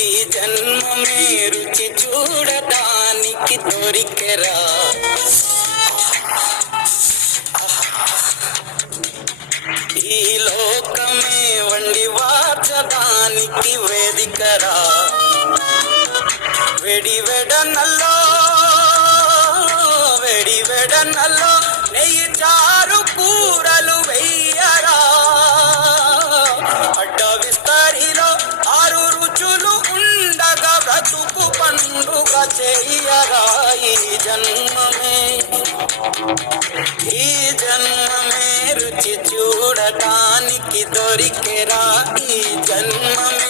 ఈ జన్మమే రుచి చూడటానికి దొరికెరా. ఈ లోకమే వండి వార్చడానికి వేదికరా. వెడివెడనల్లో నెయ్యి చారు కూరలు వెయ్యరా. అడ్డ విస్తరిలో 6 రుచులు ఉండగా బ్రతుకు పండుగ చెయ్యరా. ఈ జన్మమే రుచి చూడటానికి దొరికెరా. ఈ జన్మమే